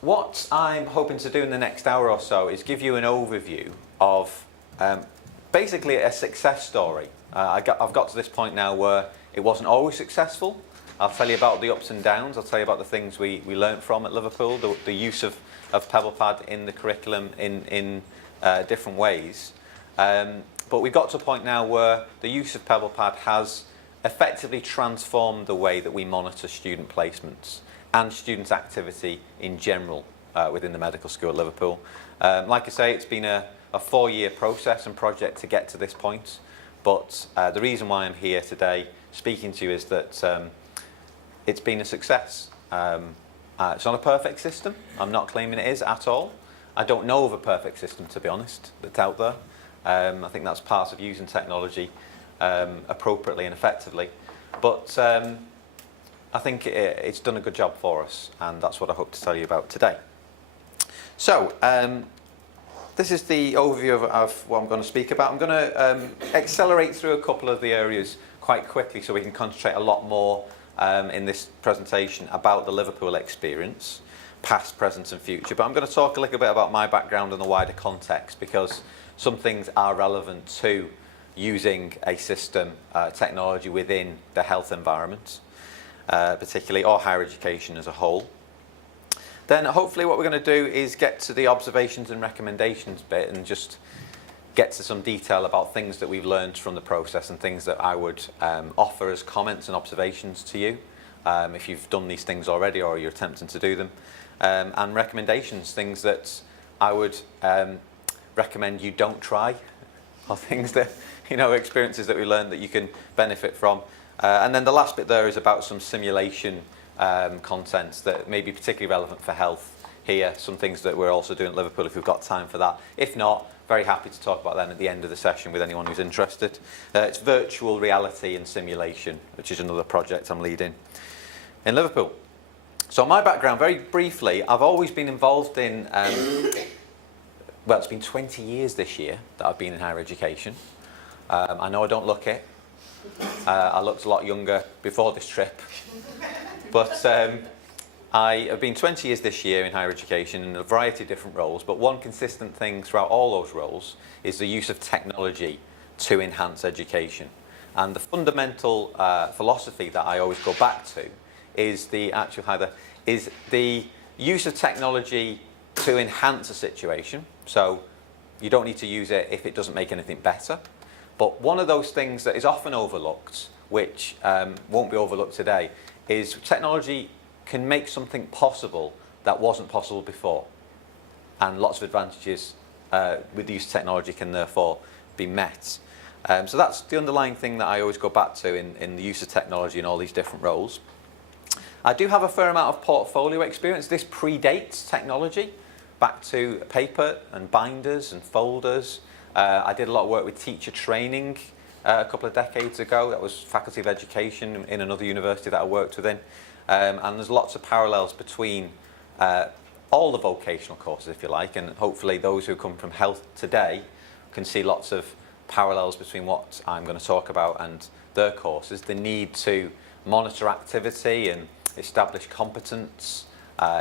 What I'm hoping to do in the next hour or so is give you an overview of basically a success story. I've got to this point now where it wasn't always successful. I'll tell you about the ups and downs. I'll tell you about the things we learnt from at Liverpool, the use of PebblePad in the curriculum in different ways. But we've got to a point now where the use of PebblePad has effectively transformed the way that we monitor student placements and student activity in general within the medical school at Liverpool. Like I say, it's been a 4-year process and project to get to this point, but the reason why I'm here today speaking to you is that it's been a success. It's not a perfect system. I'm not claiming it is at all. I don't know of a perfect system, to be honest, that's out there. I think that's part of using technology appropriately and effectively. But I think it's done a good job for us, and that's what I hope to tell you about today. So, this is the overview of what I'm going to speak about. I'm going to accelerate through a couple of the areas quite quickly so we can concentrate a lot more in this presentation about the Liverpool experience, past, present and future. But I'm going to talk a little bit about my background and the wider context, because some things are relevant to using a system, technology within the health environment, particularly, or higher education as a whole. Then hopefully what we're going to do is get to the observations and recommendations bit and just get to some detail about things that we've learned from the process and things that I would offer as comments and observations to you if you've done these things already or you're attempting to do them, and recommendations, things that I would recommend you don't try, or things that, experiences that we learned that you can benefit from. And then the last bit there is about some simulation contents that may be particularly relevant for health here, some things that we're also doing at Liverpool if we've got time for that. If not, very happy to talk about them at the end of the session with anyone who's interested. It's virtual reality and simulation, which is another project I'm leading in Liverpool. So my background, very briefly, I've always been involved in, well, it's been 20 years this year that I've been in higher education. I know I don't look it. I looked a lot younger before this trip. But I have been 20 years this year in higher education in a variety of different roles, but one consistent thing throughout all those roles is the use of technology to enhance education. And the fundamental philosophy that I always go back to is the use of technology to enhance a situation. So you don't need to use it if it doesn't make anything better. But one of those things that is often overlooked, which won't be overlooked today, is technology can make something possible that wasn't possible before. And lots of advantages with the use of technology can therefore be met. So that's the underlying thing that I always go back to in the use of technology in all these different roles. I do have a fair amount of portfolio experience. This predates technology, back to paper and binders and folders. I did a lot of work with teacher training a couple of decades ago. That was Faculty of Education in another university that I worked within. And there's lots of parallels between all the vocational courses, if you like, and hopefully those who come from health today can see lots of parallels between what I'm going to talk about and their courses. The need to monitor activity and establish competence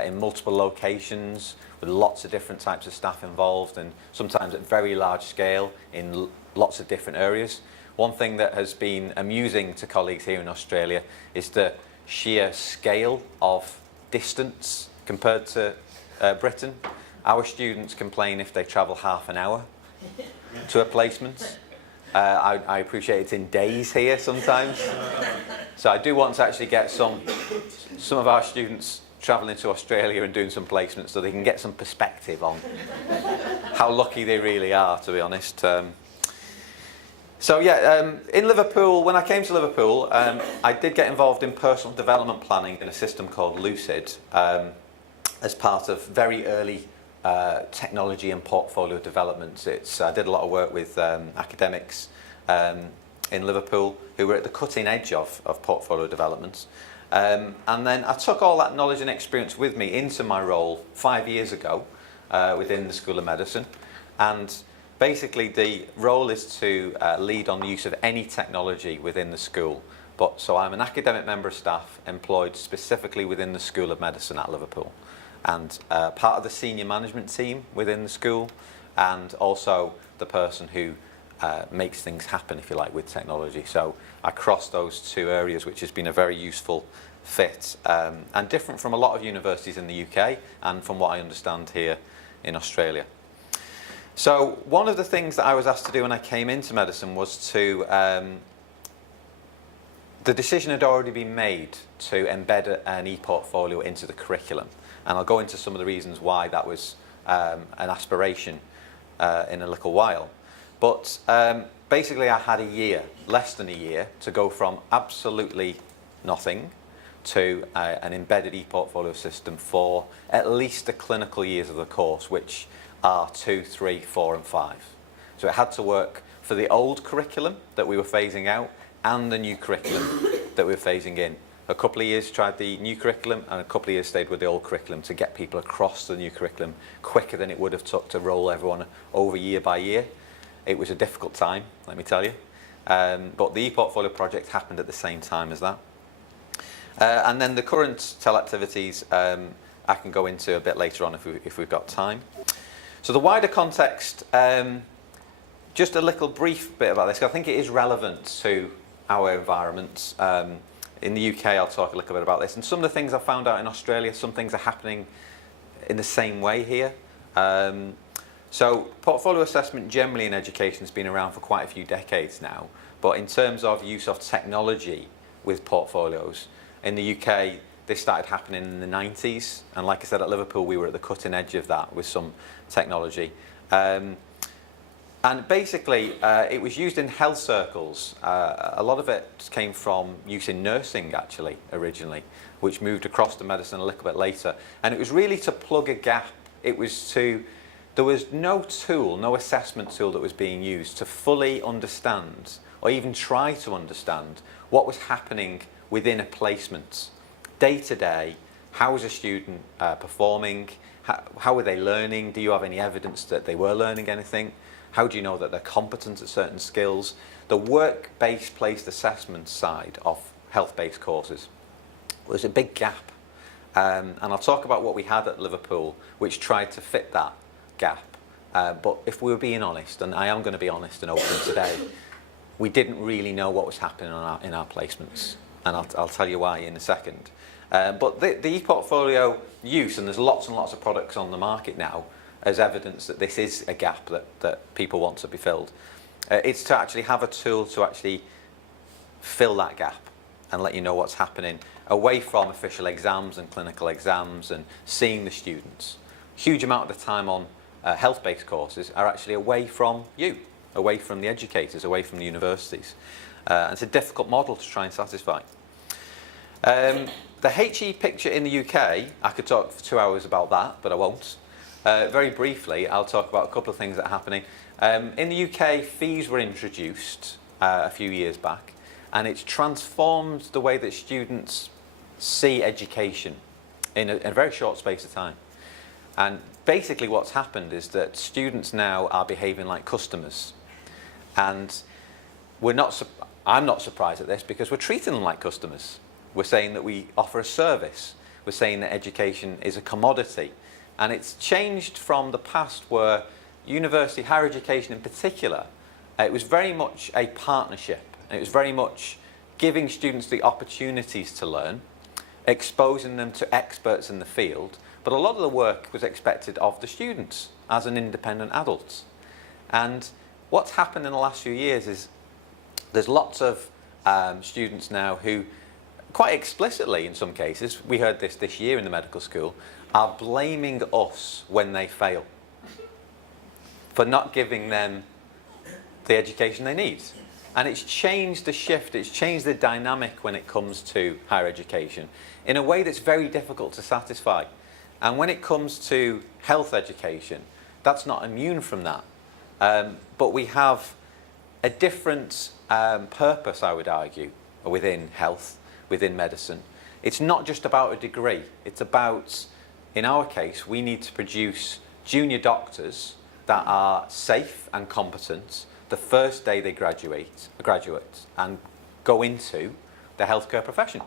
in multiple locations with lots of different types of staff involved, and sometimes at very large scale in lots of different areas. One thing that has been amusing to colleagues here in Australia is the sheer scale of distance compared to Britain. Our students complain if they travel half an hour to a placement. I appreciate it's in days here sometimes. So I do want to actually get some of our students travelling to Australia and doing some placements so they can get some perspective on how lucky they really are, to be honest. So yeah, in Liverpool, when I came to Liverpool, I did get involved in personal development planning in a system called Lucid as part of very early technology and portfolio development. I did a lot of work with academics in Liverpool who were at the cutting edge of portfolio development. And then I took all that knowledge and experience with me into my role 5 years ago within the School of Medicine. And basically the role is to lead on the use of any technology within the school. So I'm an academic member of staff employed specifically within the School of Medicine at Liverpool. and part of the senior management team within the school, and also the person who makes things happen, if you like, with technology. So I crossed those two areas, which has been a very useful fit, and different from a lot of universities in the UK and from what I understand here in Australia. So one of the things that I was asked to do when I came into medicine was to, the decision had already been made to embed an e-portfolio into the curriculum. And I'll go into some of the reasons why that was an aspiration in a little while. But basically I had a year, less than a year, to go from absolutely nothing to an embedded e-portfolio system for at least the clinical years of the course, which are 2, 3, 4 and 5. So it had to work for the old curriculum that we were phasing out and the new curriculum that we were phasing in. A couple of years tried the new curriculum and a couple of years stayed with the old curriculum to get people across to the new curriculum quicker than it would have took to roll everyone over year by year. It was a difficult time, let me tell you. But the e-portfolio project happened at the same time as that. And then the current TEL activities I can go into a bit later on if we've got time. So the wider context, just a little brief bit about this, 'cause I think it is relevant to our environment. In the UK, I'll talk a little bit about this. And some of the things I found out in Australia, some things are happening in the same way here. So portfolio assessment generally in education has been around for quite a few decades now. But in terms of use of technology with portfolios, in the UK, this started happening in the 90s. And like I said, at Liverpool, we were at the cutting edge of that with some technology. And basically, it was used in health circles. A lot of it came from use in nursing, actually, originally, which moved across to medicine a little bit later. And it was really to plug a gap. It was to, there was no tool, no assessment tool that was being used to fully understand, or even try to understand, what was happening within a placement. Day to day, how was a student performing? How were they learning? Do you have any evidence that they were learning anything? How do you know that they're competent at certain skills? The work-based placed assessment side of health-based courses was a big gap. And I'll talk about what we had at Liverpool, which tried to fit that gap. But if we were being honest, and I am going to be honest and open today, we didn't really know what was happening in our placements. And I'll tell you why in a second. But the e-portfolio use, and there's lots and lots of products on the market now, as evidence that this is a gap that people want to be filled. It's to actually have a tool to actually fill that gap and let you know what's happening away from official exams and clinical exams and seeing the students. Huge amount of the time on health-based courses are actually away from you, away from the educators, away from the universities. And it's a difficult model to try and satisfy. The HE picture in the UK, I could talk for 2 hours about that, but I won't. Very briefly, I'll talk about a couple of things that are happening. In the UK, fees were introduced a few years back, and it's transformed the way that students see education in a very short space of time. And basically what's happened is that students now are behaving like customers. And I'm not surprised at this because we're treating them like customers. We're saying that we offer a service. We're saying that education is a commodity. And it's changed from the past where university, higher education in particular, it was very much a partnership. It was very much giving students the opportunities to learn, exposing them to experts in the field, but a lot of the work was expected of the students as an independent adult. And what's happened in the last few years is there's lots of students now who, quite explicitly in some cases, we heard this year in the medical school, are blaming us when they fail for not giving them the education they need. And it's changed the shift, it's changed the dynamic when it comes to higher education in a way that's very difficult to satisfy. And when it comes to health education, that's not immune from that. But we have a different purpose, I would argue, within health, within medicine. It's not just about a degree, it's about, in our case, we need to produce junior doctors that are safe and competent the first day they graduate and go into the healthcare profession.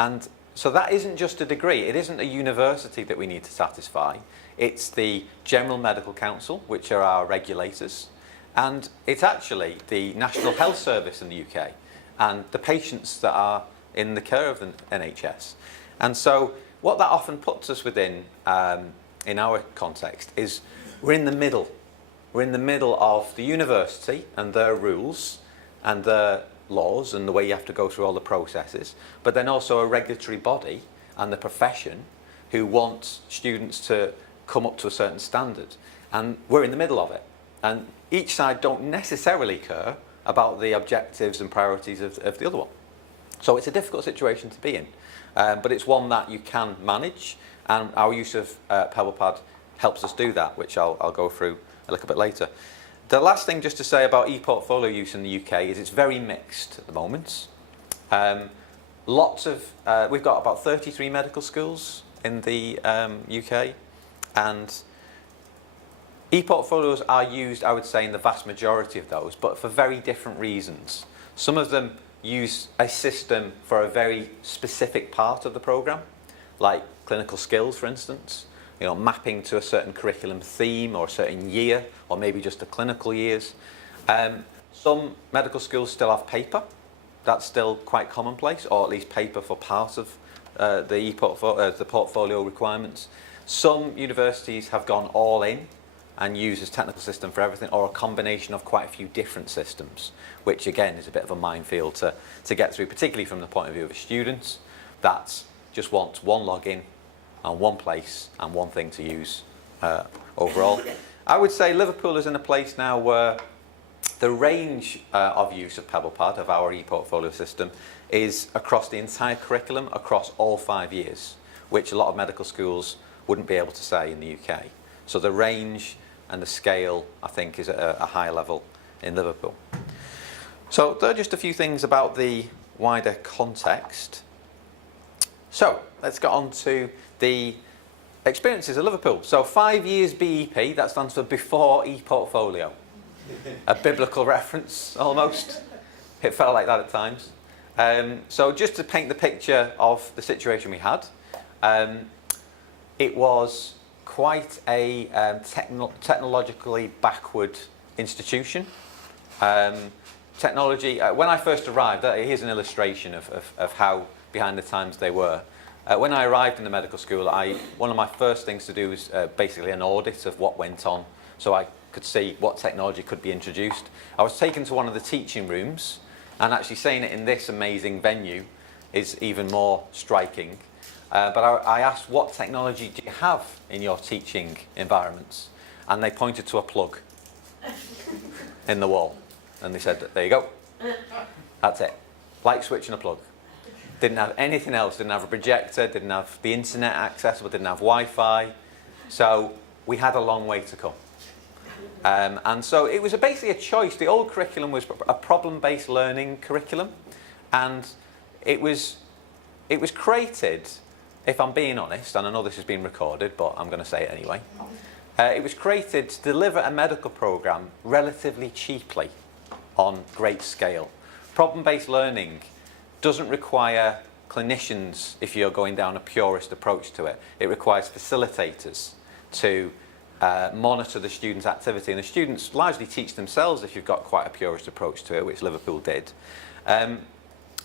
And So that isn't just a degree. It isn't a university that we need to satisfy. It's the General Medical Council, which are our regulators. And it's actually the National Health Service in the UK and the patients that are in the care of the NHS. And so what that often puts us within, in our context, is we're in the middle. We're in the middle of the university and their rules and their laws and the way you have to go through all the processes, but then also a regulatory body and the profession who want students to come up to a certain standard. And we're in the middle of it. And each side don't necessarily care about the objectives and priorities of the other one. So it's a difficult situation to be in, but it's one that you can manage, and our use of PebblePad helps us do that, which I'll go through a little bit later. The last thing just to say about e-portfolio use in the UK is it's very mixed at the moment. We've got about 33 medical schools in the UK, and e-portfolios are used, I would say, in the vast majority of those, but for very different reasons. Some of them use a system for a very specific part of the programme, like clinical skills, for instance. You know, mapping to a certain curriculum theme or a certain year, or maybe just the clinical years. Some medical schools still have paper. That's still quite commonplace, or at least paper for part of the portfolio requirements. Some universities have gone all in and use this technical system for everything, or a combination of quite a few different systems, which again is a bit of a minefield to get through, particularly from the point of view of a student that just wants one login and one place and one thing to use overall. I would say Liverpool is in a place now where the range of use of PebblePad, of our e-portfolio system, is across the entire curriculum, across all 5 years, which a lot of medical schools wouldn't be able to say in the UK. So the range and the scale, I think, is at a higher level in Liverpool. So there are just a few things about the wider context. So let's get on to the experiences of Liverpool. So 5 years BEP, that stands for Before ePortfolio. A biblical reference, almost. It felt like that at times. So just to paint the picture of the situation we had, it was quite a technologically backward institution. Technology, when I first arrived, here's an illustration of how behind the times they were. When I arrived in the medical school, one of my first things to do was basically an audit of what went on, so I could see what technology could be introduced. I was taken to one of the teaching rooms, and actually saying it in this amazing venue is even more striking. But I asked, what technology do you have in your teaching environments? And they pointed to a plug in the wall. And they said, there you go. That's it. Light switch and a plug. Didn't have anything else. Didn't have a projector. Didn't have the internet accessible. Didn't have Wi-Fi. So we had a long way to come. And so it was basically a choice. The old curriculum was a problem-based learning curriculum. And it was created, if I'm being honest, and I know this has been recorded, but I'm going to say it anyway. It was created to deliver a medical programme relatively cheaply on great scale. Problem-based learning doesn't require clinicians if you're going down a purist approach to it. It requires facilitators to monitor the students' activity. And the students largely teach themselves if you've got quite a purist approach to it, which Liverpool did. And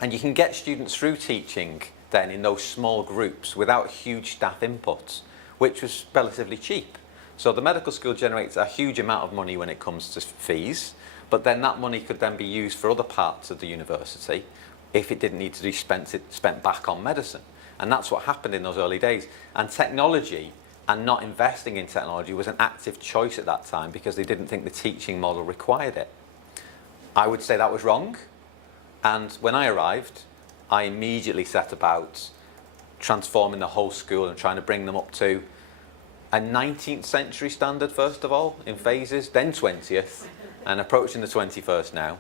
you can get students through teaching then in those small groups without huge staff input, which was relatively cheap. So the medical school generates a huge amount of money when it comes to fees, but then that money could then be used for other parts of the university if it didn't need to be spent back on medicine. And that's what happened in those early days. And technology and not investing in technology was an active choice at that time because they didn't think the teaching model required it. I would say that was wrong. And when I arrived, I immediately set about transforming the whole school and trying to bring them up to a 19th century standard, first of all, in phases, then 20th, and approaching the 21st now.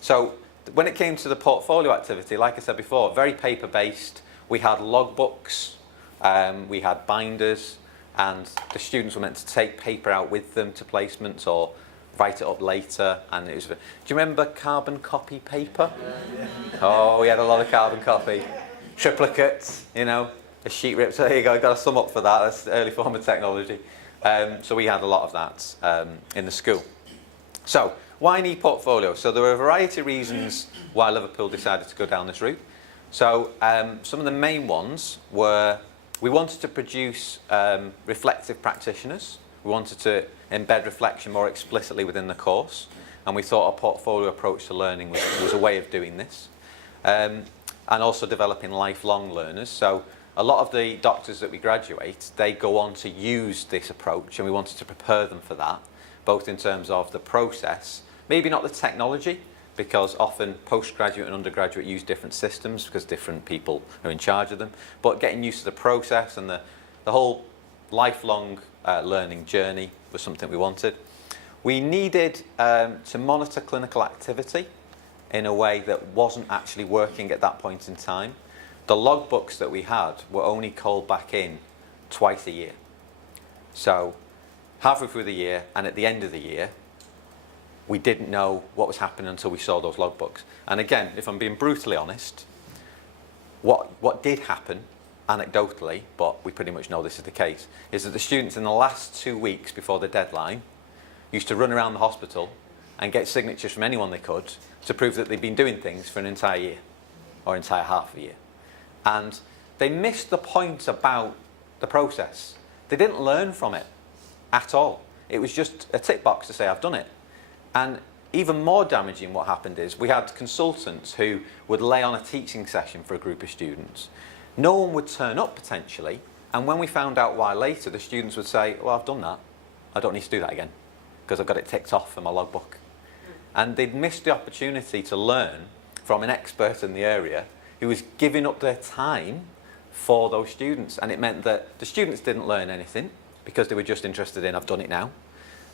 So when it came to the portfolio activity, like I said before, very paper-based. We had logbooks, we had binders, and the students were meant to take paper out with them to placements or write it up later. And it was, do you remember carbon copy paper? Oh, we had a lot of carbon copy. triplicates, you know, a sheet rip. So there you go, got to sum up for that. That's the early form of technology. So we had a lot of that in the school. So why an e-portfolio? So there were a variety of reasons why Liverpool decided to go down this route. So some of the main ones were we wanted to produce reflective practitioners. We wanted to embed reflection more explicitly within the course. And we thought a portfolio approach to learning was a way of doing this. And also developing lifelong learners. So a lot of the doctors that we graduate, they go on to use this approach, and we wanted to prepare them for that, both in terms of the process, maybe not the technology, because often postgraduate and undergraduate use different systems because different people are in charge of them, but getting used to the process and the whole lifelong learning journey was something we wanted. We needed to monitor clinical activity in a way that wasn't actually working at that point in time. The logbooks that we had were only called back in twice a year. So halfway through the year and at the end of the year, we didn't know what was happening until we saw those logbooks. And again, if I'm being brutally honest, what did happen anecdotally, but we pretty much know this is the case, is that the students in the last 2 weeks before the deadline used to run around the hospital and get signatures from anyone they could to prove that they'd been doing things for an entire year or entire half a year. And they missed the point about the process. They didn't learn from it at all. It was just a tick box to say, I've done it. And even more damaging what happened is we had consultants who would lay on a teaching session for a group of students. No one would turn up potentially, and when we found out why later, the students would say, well, I've done that. I don't need to do that again because I've got it ticked off in my logbook. And they'd missed the opportunity to learn from an expert in the area who was giving up their time for those students. And it meant that the students didn't learn anything because they were just interested in, I've done it now.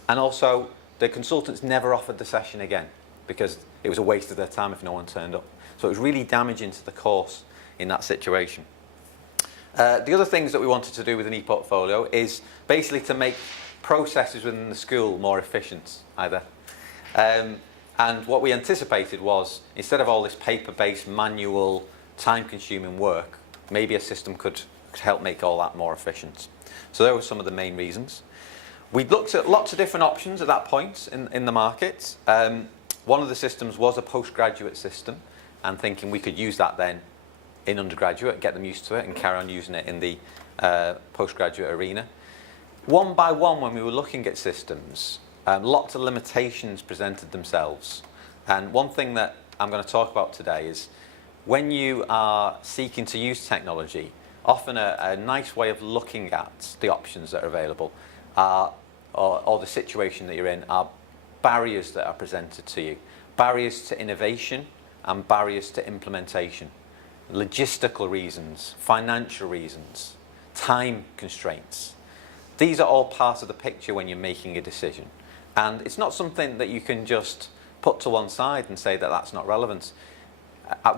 And also, the consultants never offered the session again because it was a waste of their time if no one turned up. So it was really damaging to the course in that situation. The other things that we wanted to do with an e-portfolio is basically to make processes within the school more efficient, either. And what we anticipated was, instead of all this paper-based, manual, time-consuming work, maybe a system could help make all that more efficient. So there were some of the main reasons. We looked at lots of different options at that point in the market. One of the systems was a postgraduate system, and thinking we could use that then in undergraduate, get them used to it, and carry on using it in the postgraduate arena. One by one, when we were looking at systems, lots of limitations presented themselves. And one thing that I'm going to talk about today is when you are seeking to use technology, often a nice way of looking at the options that are available are, or the situation that you're in, are barriers that are presented to you. Barriers to innovation and barriers to implementation. Logistical reasons, financial reasons, time constraints. These are all part of the picture when you're making a decision. And it's not something that you can just put to one side and say that that's not relevant.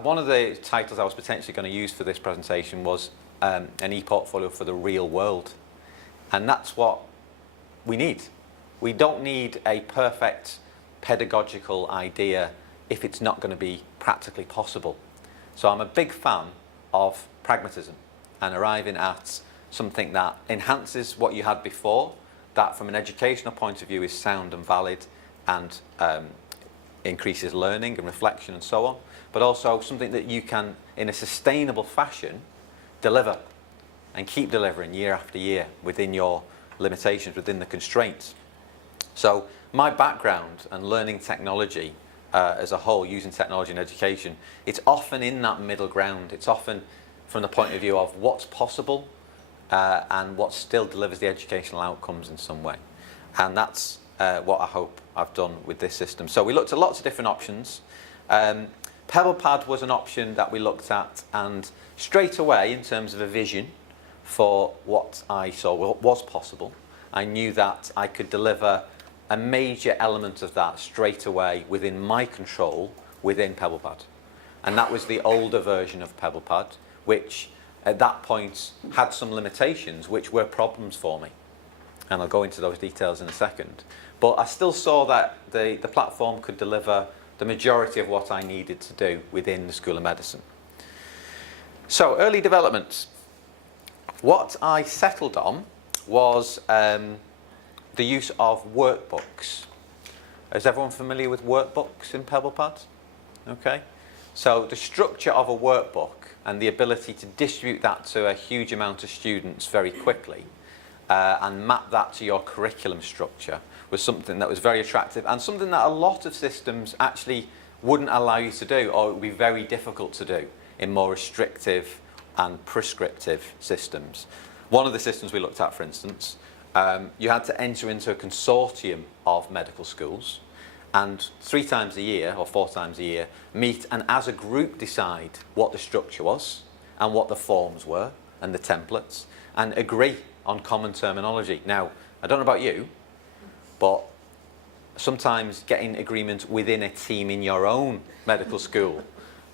One of the titles I was potentially going to use for this presentation was an e-portfolio for the real world. And that's what we need. We don't need a perfect pedagogical idea if it's not going to be practically possible. So I'm a big fan of pragmatism and arriving at something that enhances what you had before, that from an educational point of view is sound and valid and increases learning and reflection and so on, but also something that you can, in a sustainable fashion, deliver and keep delivering year after year within your limitations, within the constraints. So my background and learning technology as a whole, using technology in education, it's often in that middle ground. It's often from the point of view of what's possible and what still delivers the educational outcomes in some way. And that's what I hope I've done with this system. So we looked at lots of different options. PebblePad was an option that we looked at, and straight away, in terms of a vision for what I saw was possible, I knew that I could deliver a major element of that straight away within my control within PebblePad. And that was the older version of PebblePad, which at that point had some limitations which were problems for me. And I'll go into those details in a second. But I still saw that the platform could deliver the majority of what I needed to do within the School of Medicine. So, early developments. What I settled on was the use of workbooks. Is everyone familiar with workbooks in PebblePad? Okay. So the structure of a workbook and the ability to distribute that to a huge amount of students very quickly and map that to your curriculum structure was something that was very attractive and something that a lot of systems actually wouldn't allow you to do, or it would be very difficult to do in more restrictive and prescriptive systems. One of the systems we looked at, for instance, you had to enter into a consortium of medical schools and 3 times a year or 4 times a year meet and as a group decide what the structure was and what the forms were and the templates and agree on common terminology. Now, I don't know about you, but sometimes getting agreement within a team in your own medical school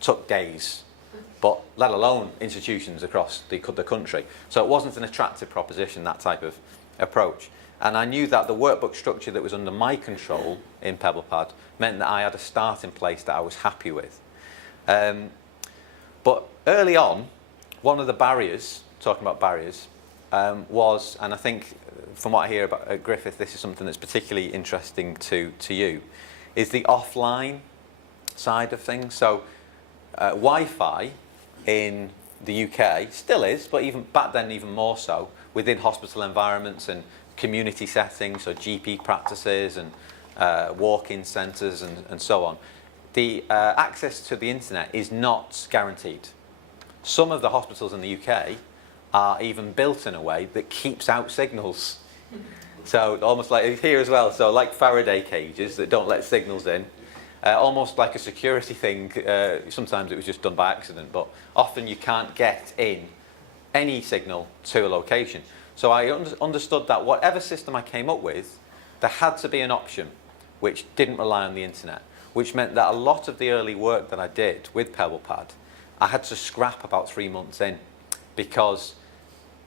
took days, but let alone institutions across the country. So it wasn't an attractive proposition, that type of approach. And I knew that the workbook structure that was under my control in PebblePad meant that I had a starting place that I was happy with. But early on, one of the barriers, talking about barriers, was, and I think from what I hear about at Griffith, this is something that's particularly interesting to you, is the offline side of things. So Wi-Fi in the UK still is, but even back then even more so, within hospital environments and community settings, so GP practices and walk-in centres and so on. The access to the internet is not guaranteed. Some of the hospitals in the UK are even built in a way that keeps out signals. So almost like here as well, so like Faraday cages that don't let signals in, almost like a security thing. Sometimes it was just done by accident, but often you can't get in any signal to a location. So I understood that whatever system I came up with, there had to be an option which didn't rely on the internet, which meant that a lot of the early work that I did with PebblePad, I had to scrap about 3 months in, because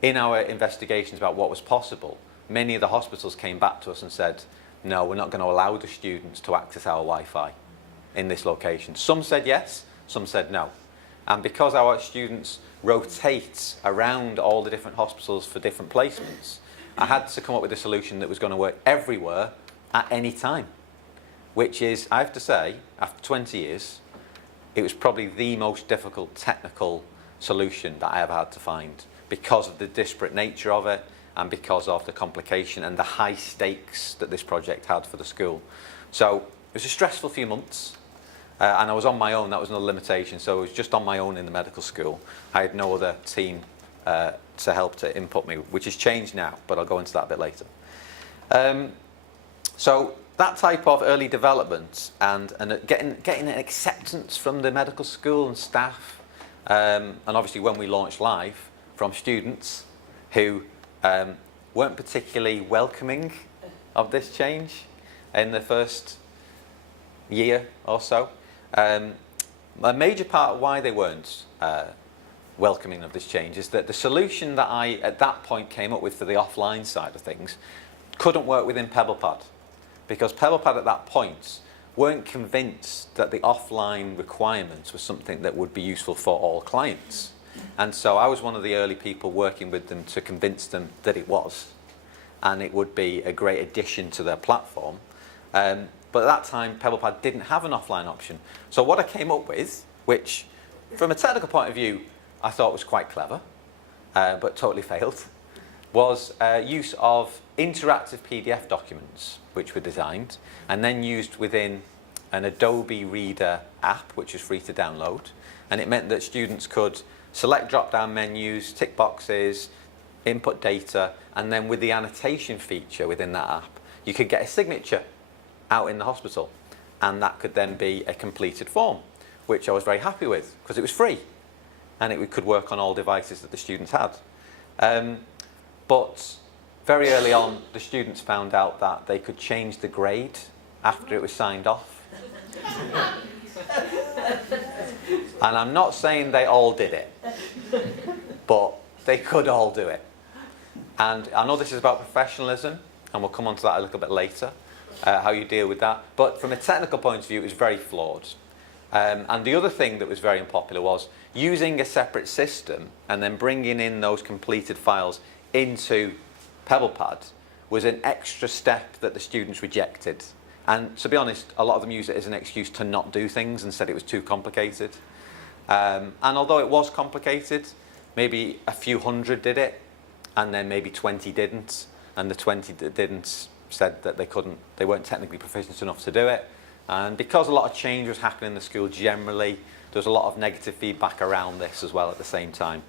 in our investigations about what was possible, many of the hospitals came back to us and said, no, we're not going to allow the students to access our Wi-Fi in this location. Some said yes, some said no. And because our students rotate around all the different hospitals for different placements, I had to come up with a solution that was going to work everywhere at any time, which is, I have to say, after 20 years, it was probably the most difficult technical solution that I ever had to find, because of the disparate nature of it and because of the complication and the high stakes that this project had for the school. So it was a stressful few months. And I was on my own, that was another limitation, so I was just on my own in the medical school. I had no other team to help to input me, which has changed now, but I'll go into that a bit later. So that type of early development and getting an acceptance from the medical school and staff, and obviously when we launched live, from students who weren't particularly welcoming of this change in the first year or so. A major part of why they weren't welcoming of this change is that the solution that I at that point came up with for the offline side of things couldn't work within PebblePad, because PebblePad at that point weren't convinced that the offline requirements was something that would be useful for all clients. And so I was one of the early people working with them to convince them that it was, and it would be a great addition to their platform. But at that time, PebblePad didn't have an offline option. So what I came up with, which from a technical point of view, I thought was quite clever, but totally failed, was use of interactive PDF documents, which were designed and then used within an Adobe Reader app, which is free to download. And it meant that students could select drop-down menus, tick boxes, input data, and then with the annotation feature within that app, you could get a signature out in the hospital, and that could then be a completed form, which I was very happy with because it was free and it could work on all devices that the students had. But very early on, the students found out that they could change the grade after it was signed off. And I'm not saying they all did it, but they could all do it. And I know this is about professionalism, and we'll come on to that a little bit later, how you deal with that. But from a technical point of view, it was very flawed. And the other thing that was very unpopular was using a separate system and then bringing in those completed files into PebblePad was an extra step that the students rejected. And to be honest, a lot of them used it as an excuse to not do things and said it was too complicated. And although it was complicated, maybe a few hundred did it, and then maybe 20 didn't. And the 20 that didn't said that they weren't technically proficient enough to do it. And because a lot of change was happening in the school generally, there was a lot of negative feedback around this as well at the same time.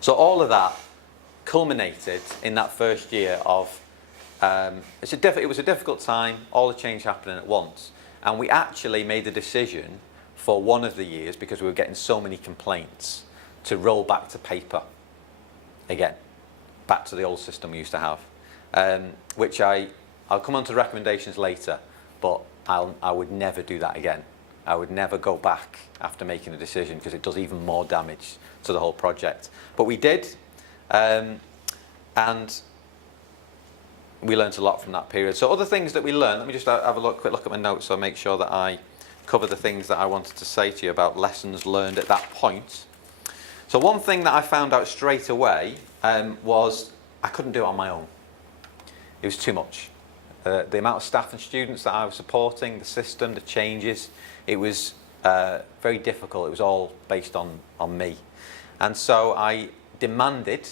So all of that culminated in that first year of, it was a difficult time, all the change happening at once. And we actually made the decision for one of the years, because we were getting so many complaints, to roll back to paper again, back to the old system we used to have, which I'll come on to recommendations later, but I would never do that again. I would never go back after making a decision, because it does even more damage to the whole project. But we did, and we learned a lot from that period. So other things that we learned, let me just have a quick look at my notes so I make sure that I cover the things that I wanted to say to you about lessons learned at that point. So one thing that I found out straight away was I couldn't do it on my own. It was too much. The amount of staff and students that I was supporting, the system, the changes, it was very difficult. It was all based on me. And so I demanded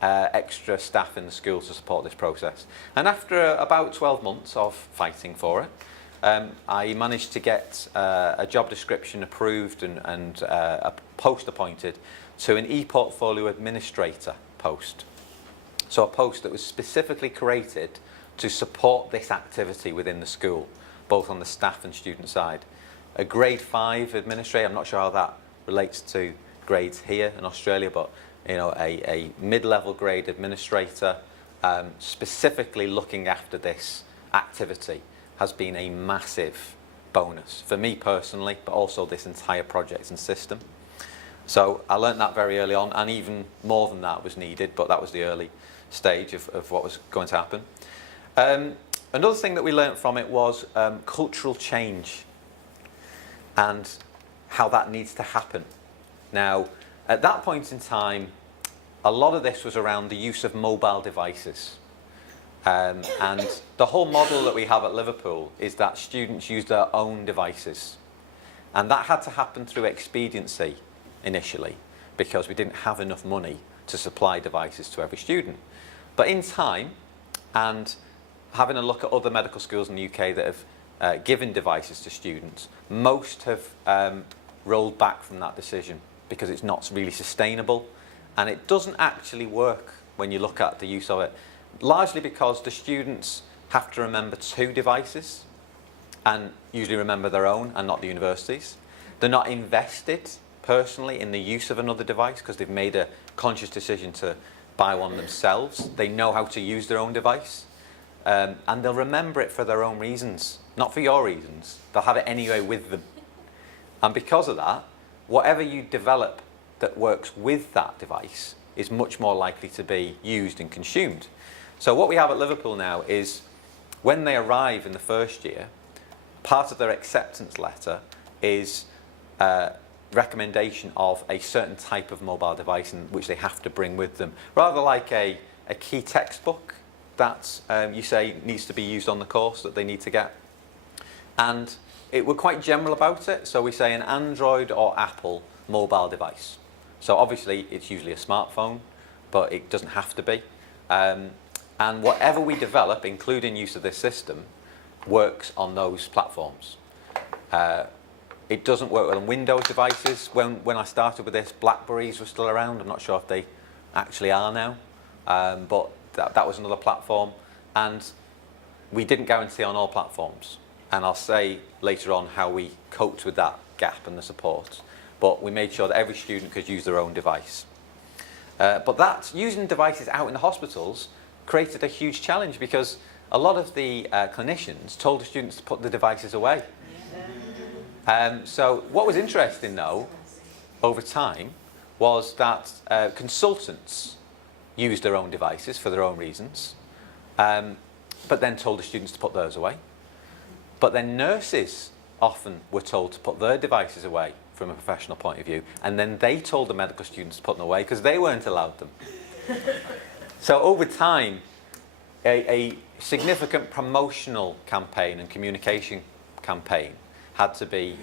extra staff in the school to support this process. And after about 12 months of fighting for it, I managed to get a job description approved and a post appointed to an e-portfolio administrator post. So a post that was specifically created to support this activity within the school, both on the staff and student side. A grade 5 administrator, I'm not sure how that relates to grades here in Australia, but you know, a mid-level grade administrator specifically looking after this activity has been a massive bonus for me personally, but also this entire project and system. So I learned that very early on, and even more than that was needed, but that was the early stage of what was going to happen. Another thing that we learnt from it was cultural change and how that needs to happen. Now, at that point in time, a lot of this was around the use of mobile devices. And the whole model that we have at Liverpool is that students use their own devices. And that had to happen through expediency initially, because we didn't have enough money to supply devices to every student. But in time, and having a look at other medical schools in the UK that have given devices to students, most have rolled back from that decision because it's not really sustainable, and it doesn't actually work when you look at the use of it, largely because the students have to remember 2 devices and usually remember their own and not the university's. They're not invested personally in the use of another device because they've made a conscious decision to buy one themselves. They know how to use their own device, and they'll remember it for their own reasons, not for your reasons. They'll have it anyway with them. And because of that, whatever you develop that works with that device is much more likely to be used and consumed. So what we have at Liverpool now is, when they arrive in the first year, part of their acceptance letter is recommendation of a certain type of mobile device which they have to bring with them, rather like a key textbook that you say needs to be used on the course that they need to get. And we're quite general about it, so we say an Android or Apple mobile device. So obviously it's usually a smartphone, but it doesn't have to be. And whatever we develop, including use of this system, works on those platforms. It doesn't work on Windows devices. When I started with this, Blackberries were still around. I'm not sure if they actually are now, but that was another platform. And we didn't guarantee on all platforms. And I'll say later on how we coped with that gap and the support. But we made sure that every student could use their own device. But that, using devices out in the hospitals, created a huge challenge, because a lot of the clinicians told the students to put the devices away. So what was interesting, though, over time, was that consultants used their own devices for their own reasons, but then told the students to put theirs away. But then nurses often were told to put their devices away from a professional point of view, and then they told the medical students to put them away because they weren't allowed them. So over time, a significant promotional campaign and communication campaign had to be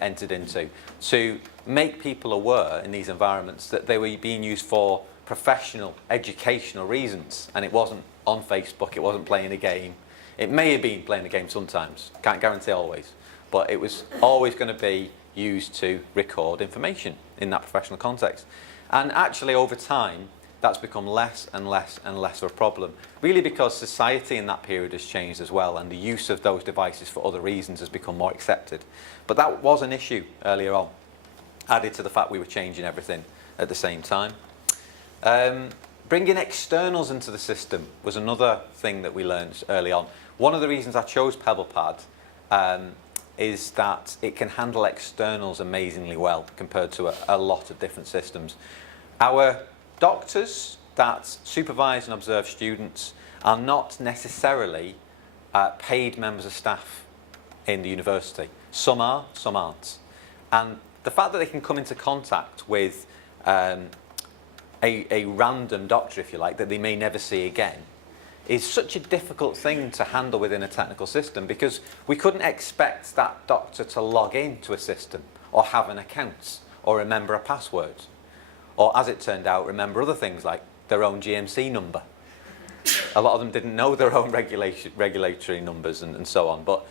entered into to make people aware in these environments that they were being used for professional, educational reasons. And it wasn't on Facebook, it wasn't playing a game. It may have been playing a game sometimes, can't guarantee always, but it was always going to be used to record information in that professional context. And actually over time, that's become less and less and less of a problem, really because society in that period has changed as well, and the use of those devices for other reasons has become more accepted. But that was an issue earlier on, added to the fact we were changing everything at the same time. Bringing externals into the system was another thing that we learned early on. One of the reasons I chose PebblePad is that it can handle externals amazingly well compared to a lot of different systems. Our doctors that supervise and observe students are not necessarily paid members of staff in the university. Some are, some aren't. And the fact that they can come into contact with a random doctor, if you like, that they may never see again, is such a difficult thing to handle within a technical system, because we couldn't expect that doctor to log into a system or have an account or remember a password. Or, as it turned out, remember other things like their own GMC number. A lot of them didn't know their own regulatory numbers and so on. But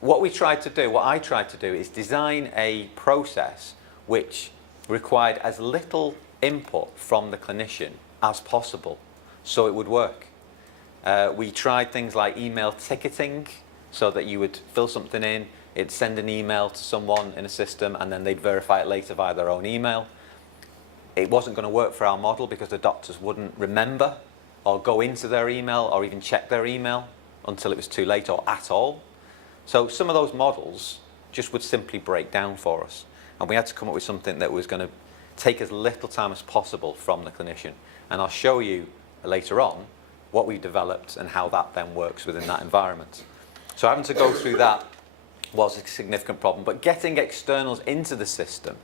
what I tried to do is design a process which required as little input from the clinician as possible so it would work. We tried things like email ticketing, so that you would fill something in, it'd send an email to someone in a system, and then they'd verify it later via their own email. It wasn't going to work for our model because the doctors wouldn't remember or go into their email or even check their email until it was too late or at all. So some of those models just would simply break down for us. And we had to come up with something that was going to take as little time as possible from the clinician. And I'll show you later on what we developed and how that then works within that environment. So having to go through that was a significant problem. But getting externals into the system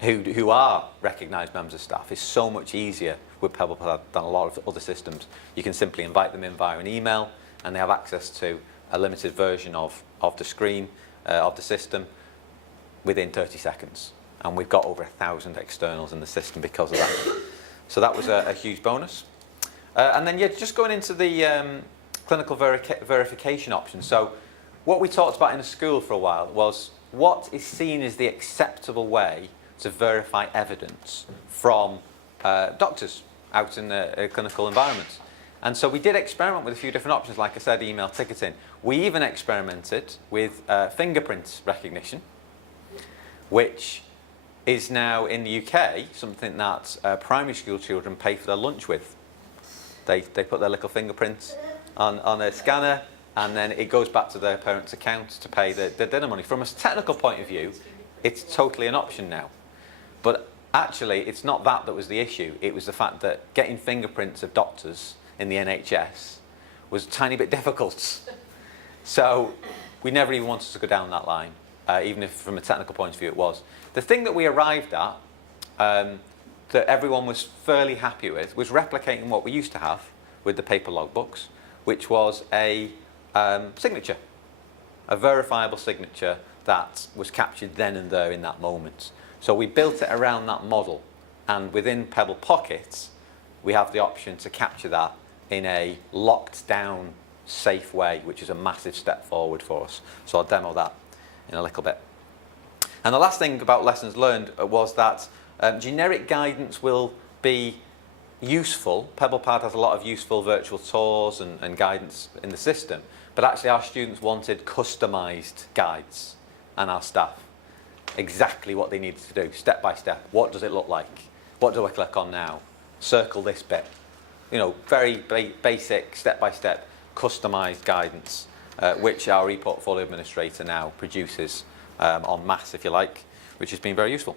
who are recognised members of staff is so much easier with PebblePad than a lot of other systems. You can simply invite them in via an email, and they have access to a limited version of the screen of the system within 30 seconds. And we've got over 1,000 externals in the system because of that. So that was a huge bonus. And then, yeah, just going into the clinical verification option. So what we talked about in the school for a while was what is seen as the acceptable way to verify evidence from doctors out in the clinical environment. And so we did experiment with a few different options, like I said, email ticketing. We even experimented with fingerprint recognition, which is now in the UK something that primary school children pay for their lunch with. They put their little fingerprints on a scanner, and then it goes back to their parents' account to pay their dinner money. From a technical point of view, it's totally an option now. But actually, it's not that was the issue. It was the fact that getting fingerprints of doctors in the NHS was a tiny bit difficult. So we never even wanted to go down that line, even if from a technical point of view it was. The thing that we arrived at, that everyone was fairly happy with, was replicating what we used to have with the paper logbooks, which was a signature, a verifiable signature that was captured then and there in that moment. So we built it around that model, and within Pebble Pockets, we have the option to capture that in a locked down, safe way, which is a massive step forward for us. So I'll demo that in a little bit. And the last thing about lessons learned was that generic guidance will be useful. PebblePad has a lot of useful virtual tours and guidance in the system, but actually our students wanted customised guides, and our staff exactly what they needed to do, step by step. What does it look like? What do I click on now? Circle this bit. You know, very basic, step by step, customised guidance, which our ePortfolio administrator now produces en masse, if you like, which has been very useful.